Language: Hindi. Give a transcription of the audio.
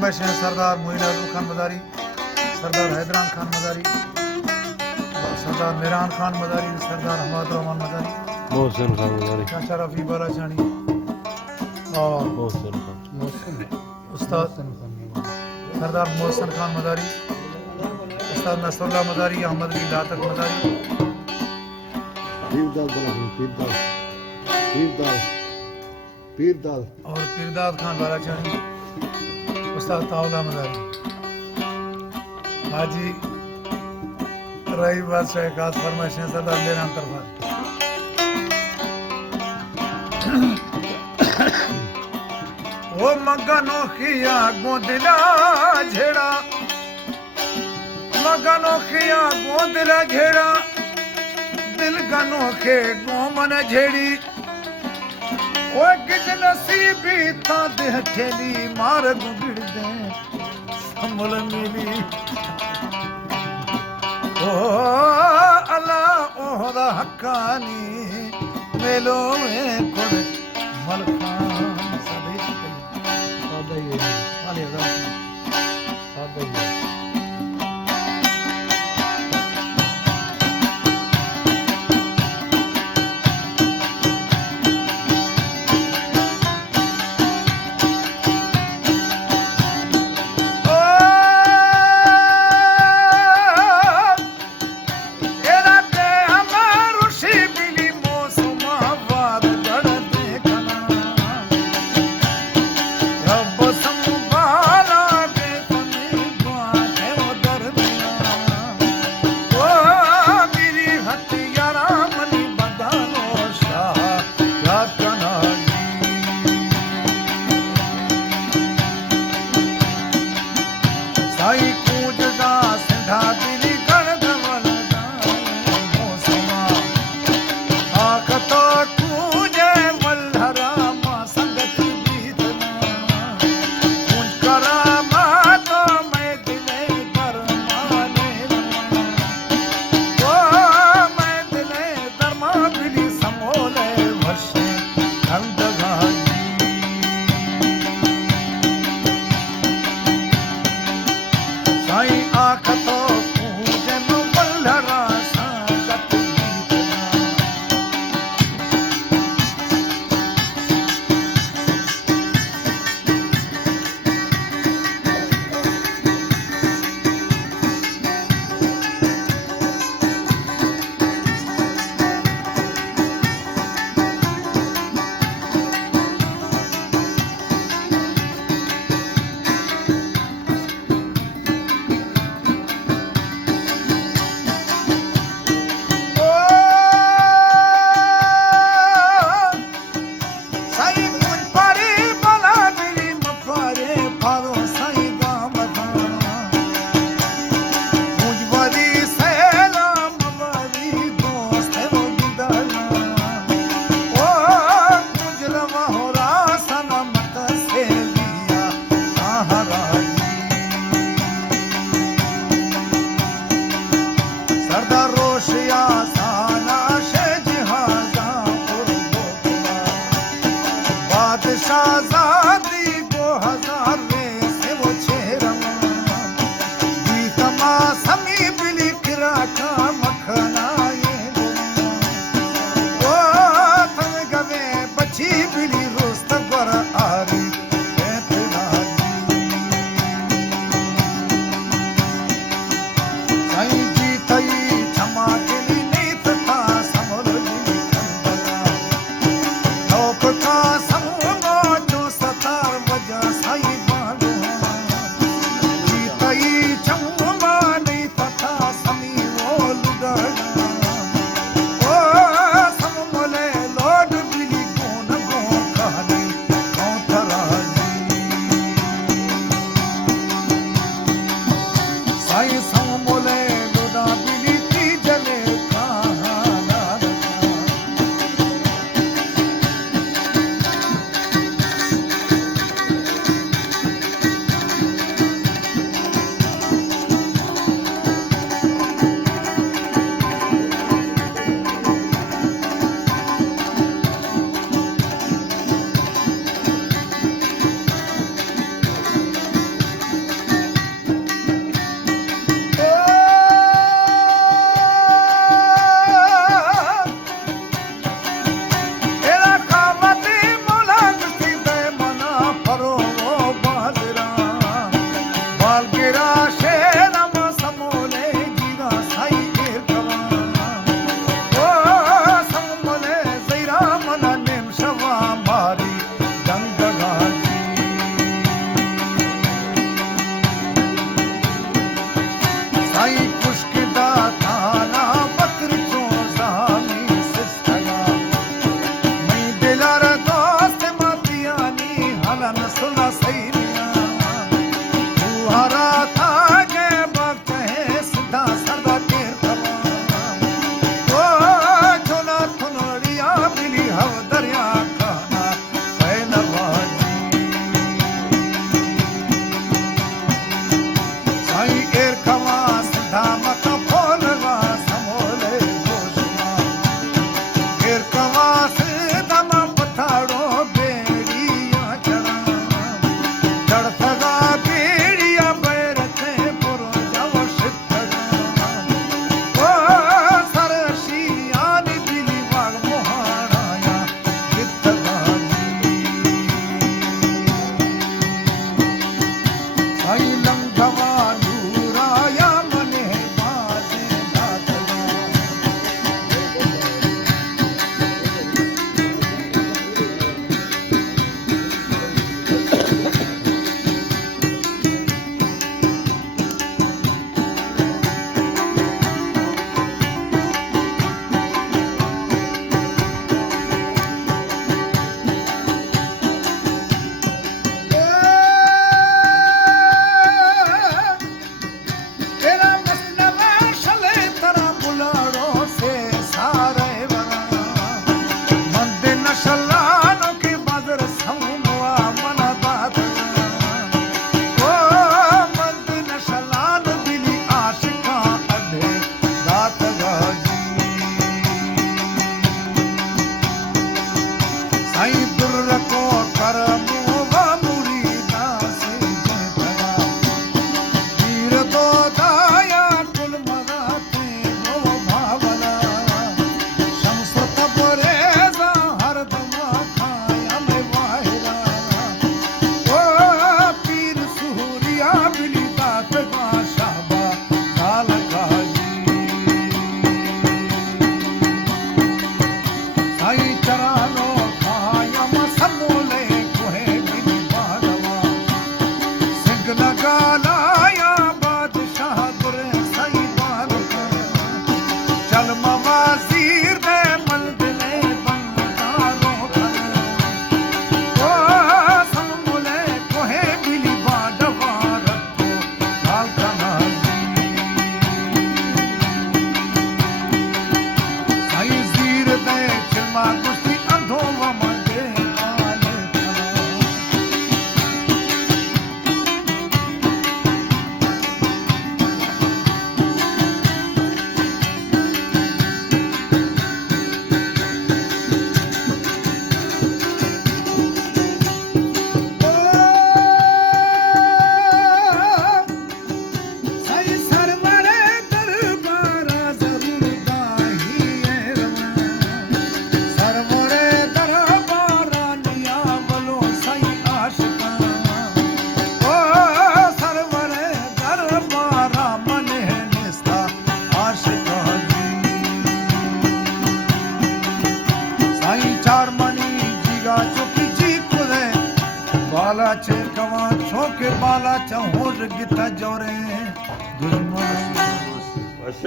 फरमाइश है सरदार मोइन खान मदारी, सरदार हैदरान खान मदारी, सरदार मेहरान खान मदारी, सरदार हमाद रहमान मदारी, मोहसिन खान मदारी, चाचा रफी बालाचानी और उस्ताद सरदार मोहसिन खान मदारी, उस्ताद नसरुल्लाह मदारी, अहमद अली लातक मदारी, और पीरदाद खान बालाचानी, उस्ताद ताउला मदारी, हाजी रही बादशाह खास फरमाइश है सरदार मेहरान तरफा। वो मगनो खिया गोदला झेड़ा, मगनो खिया गोदला झेड़ा, दिल गनो खे गोमन झेड़ी, वो किज नसीबी था देह ठेली, मार गुगिड़ दे संभल मिली। ओ अल्लाह ओहदा हक्कानी मेलो में खुद मलखान सभी साईं लंघवा लूराया मने बाजे दातवा बाला चे कवा छोके बाला चहोर गिता जोरे दुश्मन